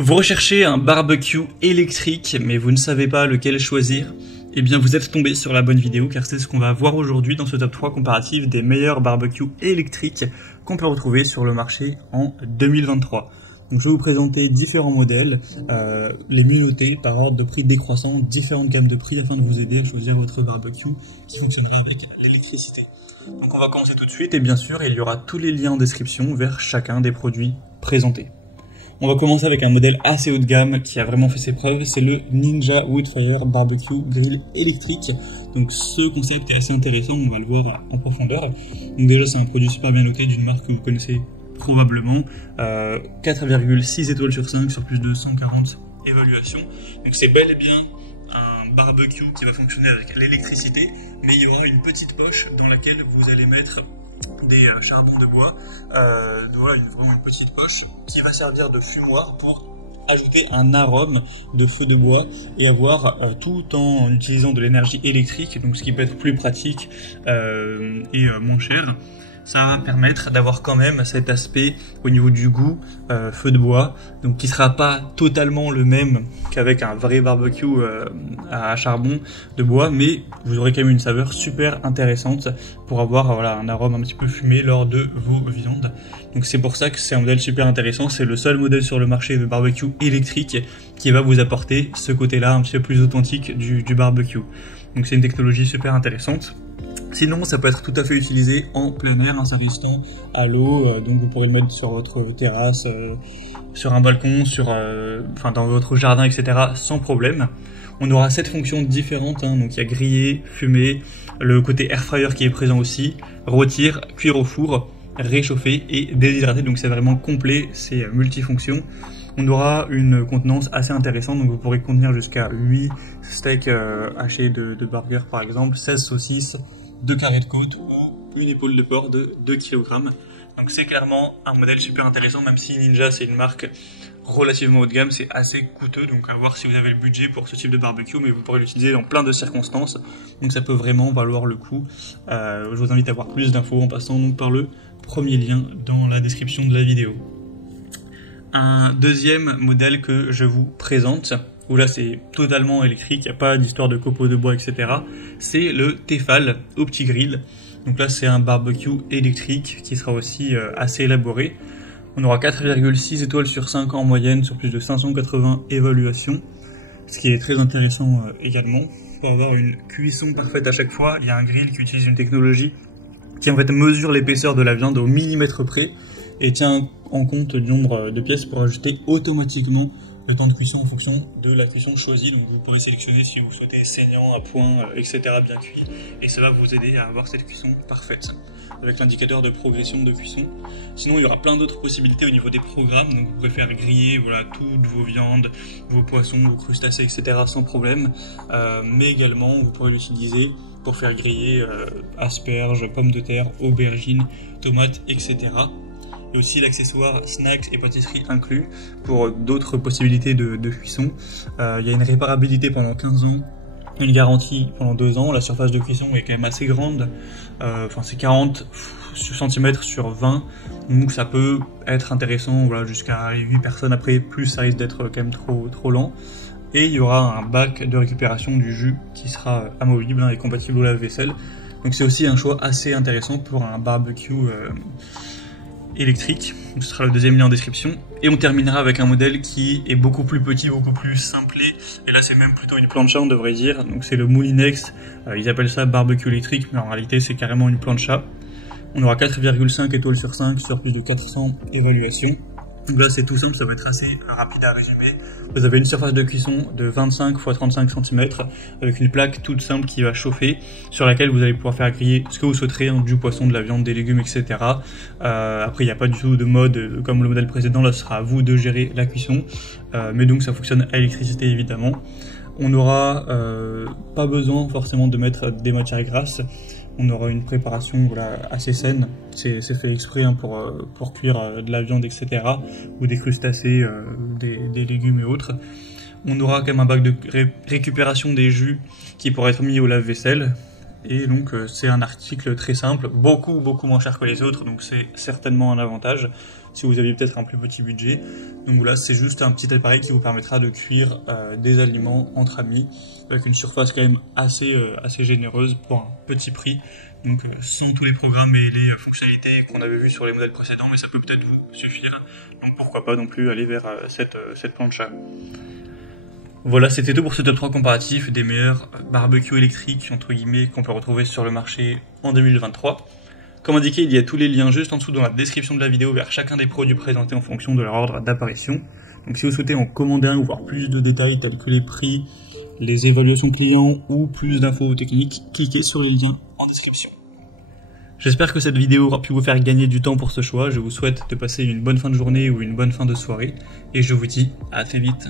Vous recherchez un barbecue électrique, mais vous ne savez pas lequel choisir? Eh bien, vous êtes tombé sur la bonne vidéo, car c'est ce qu'on va voir aujourd'hui dans ce top 3 comparatif des meilleurs barbecues électriques qu'on peut retrouver sur le marché en 2023. Donc, je vais vous présenter différents modèles, les mieux notés par ordre de prix décroissant, différentes gammes de prix afin de vous aider à choisir votre barbecue qui fonctionnerait avec l'électricité. Donc, on va commencer tout de suite et bien sûr, il y aura tous les liens en description vers chacun des produits présentés. On va commencer avec un modèle assez haut de gamme qui a vraiment fait ses preuves, c'est le Ninja Woodfire Barbecue Grill électrique. Donc ce concept est assez intéressant, on va le voir en profondeur. Donc déjà c'est un produit super bien noté d'une marque que vous connaissez probablement, 4,6 étoiles sur 5 sur plus de 140 évaluations. Donc c'est bel et bien un barbecue qui va fonctionner avec l'électricité, mais il y aura une petite poche dans laquelle vous allez mettre des charbons de bois, voilà vraiment une petite poche qui va servir de fumoir pour ajouter un arôme de feu de bois et avoir tout en utilisant de l'énergie électrique, donc ce qui peut être plus pratique et moins cher. Ça va permettre d'avoir quand même cet aspect au niveau du goût, feu de bois, donc qui sera pas totalement le même qu'avec un vrai barbecue à charbon de bois, mais vous aurez quand même une saveur super intéressante pour avoir voilà, un arôme un petit peu fumé lors de vos viandes. Donc c'est pour ça que c'est un modèle super intéressant, c'est le seul modèle sur le marché de barbecue électrique qui va vous apporter ce côté-là un petit peu plus authentique du barbecue. Donc c'est une technologie super intéressante. Sinon, ça peut être tout à fait utilisé en plein air, ça restant à l'eau, donc vous pourrez le mettre sur votre terrasse, sur un balcon, dans votre jardin, etc. sans problème. On aura 7 fonctions différentes, donc il y a griller, fumer, le côté air fryer qui est présent aussi, rôtir, cuire au four, réchauffer et déshydrater, donc c'est vraiment complet, c'est multifonction. On aura une contenance assez intéressante, donc vous pourrez contenir jusqu'à 8 steaks hachés de burger par exemple, 16 saucisses, 2 carrés de côte ou une épaule de porc de 2 kg. Donc c'est clairement un modèle super intéressant, même si Ninja c'est une marque relativement haut de gamme, c'est assez coûteux, donc à voir si vous avez le budget pour ce type de barbecue, mais vous pourrez l'utiliser dans plein de circonstances, donc ça peut vraiment valoir le coup. Je vous invite à voir plus d'infos en passant donc par le premier lien dans la description de la vidéo. Un deuxième modèle que je vous présente, où là c'est totalement électrique, il n'y a pas d'histoire de copeaux de bois, etc. C'est le Tefal OptiGrill. Donc là c'est un barbecue électrique qui sera aussi assez élaboré. On aura 4,6 étoiles sur 5 en moyenne sur plus de 580 évaluations, ce qui est très intéressant également. Pour avoir une cuisson parfaite à chaque fois, il y a un grill qui utilise une technologie qui en fait mesure l'épaisseur de la viande au millimètre près et tient en compte du nombre de pièces pour ajuster automatiquement le temps de cuisson en fonction de la cuisson choisie. Donc vous pourrez sélectionner si vous souhaitez saignant, à point, etc. bien cuit, et ça va vous aider à avoir cette cuisson parfaite avec l'indicateur de progression de cuisson. Sinon il y aura plein d'autres possibilités au niveau des programmes, donc vous pourrez faire griller voilà, toutes vos viandes, vos poissons, vos crustacés, etc. sans problème, mais également vous pourrez l'utiliser pour faire griller asperges, pommes de terre, aubergines, tomates, etc. Et aussi l'accessoire snacks et pâtisserie inclus pour d'autres possibilités de cuisson. Il y a une réparabilité pendant 15 ans, une garantie pendant 2 ans. La surface de cuisson est quand même assez grande, c'est 40 cm sur 20, donc ça peut être intéressant voilà, jusqu'à 8 personnes. Après, plus ça risque d'être quand même trop lent. Et il y aura un bac de récupération du jus qui sera amovible et compatible au lave-vaisselle. Donc c'est aussi un choix assez intéressant pour un barbecue électrique. Ce sera le deuxième lien en description. Et on terminera avec un modèle qui est beaucoup plus petit, beaucoup plus simplé. Et là c'est même plutôt une plancha on devrait dire. Donc c'est le Moulinex. Ils appellent ça barbecue électrique, mais en réalité c'est carrément une plancha. On aura 4,5 étoiles sur 5 sur plus de 400 évaluations. Donc là c'est tout simple, ça va être assez rapide à résumer. Vous avez une surface de cuisson de 25 x 35 cm avec une plaque toute simple qui va chauffer, sur laquelle vous allez pouvoir faire griller ce que vous souhaiterez, du poisson, de la viande, des légumes, etc. Après il n'y a pas du tout de mode comme le modèle précédent, là ce sera à vous de gérer la cuisson, mais donc ça fonctionne à électricité évidemment. On n'aura pas besoin forcément de mettre des matières grasses. On aura une préparation voilà, assez saine, c'est fait exprès pour cuire de la viande, etc. ou des crustacés, des légumes et autres. On aura quand même un bac de récupération des jus qui pourra être mis au lave-vaisselle. Et donc c'est un article très simple, beaucoup moins cher que les autres, donc c'est certainement un avantage. si vous aviez peut-être un plus petit budget. Donc voilà, c'est juste un petit appareil qui vous permettra de cuire des aliments entre amis, avec une surface quand même assez généreuse pour un petit prix. Donc sans tous les programmes et les fonctionnalités qu'on avait vues sur les modèles précédents, mais ça peut peut-être vous suffire. Donc pourquoi pas non plus aller vers cette plancha. Voilà, c'était tout pour ce top 3 comparatif des meilleurs barbecues électriques entre guillemets qu'on peut retrouver sur le marché en 2023. Comme indiqué, il y a tous les liens juste en dessous dans la description de la vidéo vers chacun des produits présentés en fonction de leur ordre d'apparition. Donc si vous souhaitez en commander un ou voir plus de détails tels que les prix, les évaluations clients ou plus d'infos techniques, cliquez sur les liens en description. J'espère que cette vidéo aura pu vous faire gagner du temps pour ce choix. Je vous souhaite de passer une bonne fin de journée ou une bonne fin de soirée et je vous dis à très vite.